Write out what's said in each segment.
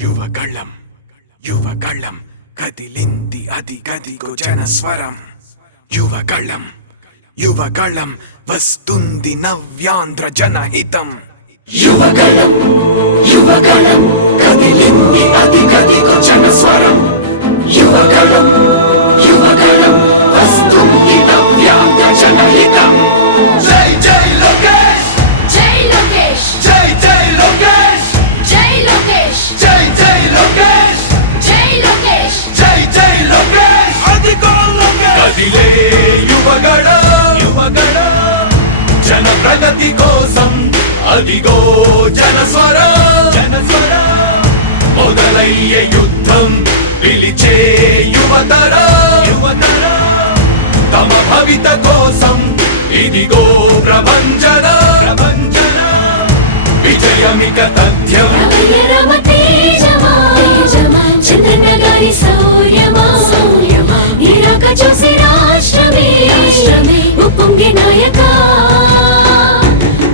యువగళం యువగళం కదిలింది అది గదిగో జనస్వరం యువగళం యువగళం వస్తుంది నవ్యాంధ్ర జనహితం యువగళం యువగళం కదిలింది అది గదిగో జనస్వరం యువగళం యువగళం వస్తుంది నవ్యాంధ్ర జనహితం జై జై లోకేష్ జై లోకేష్ జై జై లోకేష్ జై లోకేష్ జై జై లోకేష్ జై లోకేష్ జై జై లోకేష్ అదిగో లోకేష్ కదిలే యువగళం జన ప్రగతి కోసం అదిగో జనస్వరం మొదలయ్యే యుద్ధం పిలిచే యువతరం తమ భవిత కోసం ఇదిగో ప్రభంజనం విజయమిక తథ్యం రమ తేజమా చంద్రన్న గారి శౌర్యమా నీరాక చూసి రాష్ట్రమే ఉప్పొంగే నాయక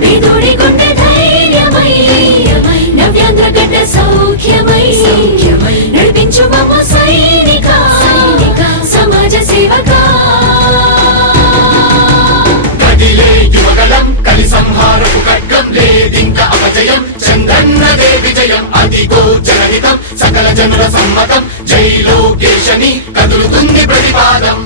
పేదోడి గుండె ధైర్యమై నవ్యాంధ్ర గడ్డ సౌఖ్యమై నడిపించు మమ్మ సైనిక సమాజ సేవక కదిలే యువగళం కలి సంహారపు ఖడ్గం లేదింక అపజయం చంద్రన్నదే విజయం అదిగో జనహితం సకల జనుల సమ్మతం జై లోకేశని కదులుతుంది ప్రతిపాదం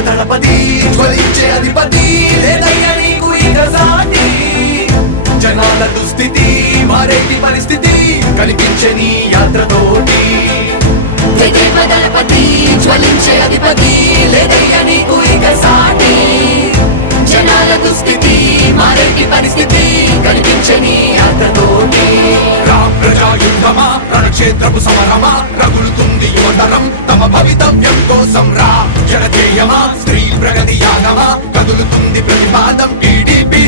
దళపతి జ్వలించే అధిపతి లేదయ్యా నీకు ఇక సాటి జనాల దుస్థితి మారేటి పరిస్థితి కనిపించే నీ యాత్రతోటి దళపతి జ్వలించే అధిపతి లేదయ్యా నీకు ఇక సాటి జనాల దుస్థితి మారేటి పరిస్థితి కనిపించని యాత్రతోటి ప్రజాయుద్ధమా రణక్షేత్రపు సమరమా రగులుతుంది యువతరం తమ భవితవ్యం కోసం రా జనజేయమా స్త్రీ ప్రగతి యాగమా కదులుతుంది ప్రతిపాదం టీడీపీ